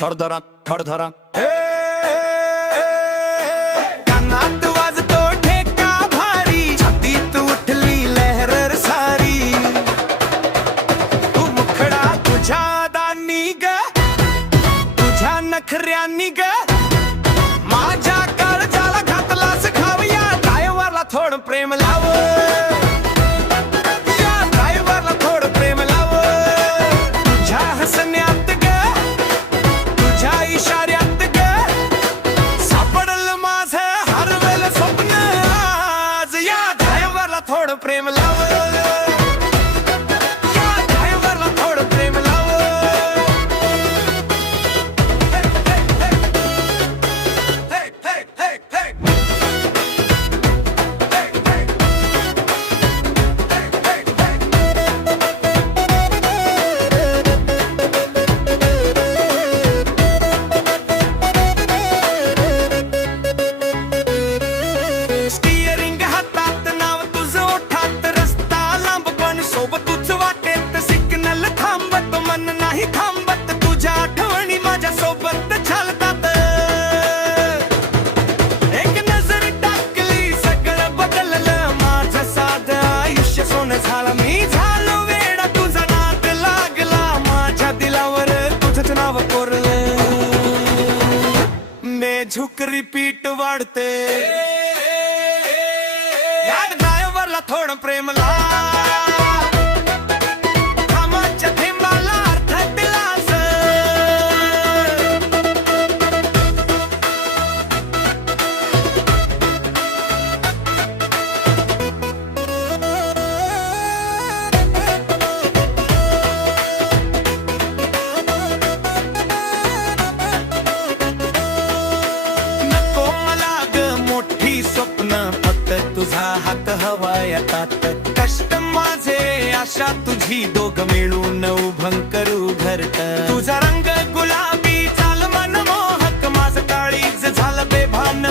धडधरा धडधरा कानात वाजतो ठेका भारी, छातीत उठली लहर सारी. तू मुखडा तुझ्या दानी ग, तुझ्या नखऱ्यांनी ग, माझ्या काळजाला घातलास खावया. ड्रायव्हरला थोडं प्रेम लाव, या ड्रायव्हरला थोडं प्रेम लाव. तुझ्या हसण्यात ग, तुझ्या इशाऱ्यात ग, सापडलं माझं हरवेल स्वप्न आज. या ड्रायव्हरला थोडं प्रेम लाव, या ड्रायव्हरला थोडं प्रेम लाव. Hey, hey, hey, hey, hey. Steering हातात, नाव तुझं ओठात, रस्ता लांब पण सोबतच वाटेत. सिग्नल थांबत, मन नाही थांबत, तुझ्या आठवणी माझ्या सोबत चालतात. एक नजर टाकली सगळं बदललं, माझं साधं आयुष्य सोनं झालं. मी झालो वेडा, तुझा नाद लागला, माझ्या दिलावर तुझंच नाव कोरलं. बेझुक रिपीट वाढते, या ड्रायव्हरला थोडं प्रेम लाव. कामाच्या थेंबाला अर्थ दिलास. नको मला ग मोठी स्वप्न, फक्त तुझा हात हवा यातात. कष्ट माझे आशा तुझी, दोघ मिळून उभं करू घरट. तुझा रंग गुलाबी, चाल मनमोहक, माझं काळीज झालं बेभान.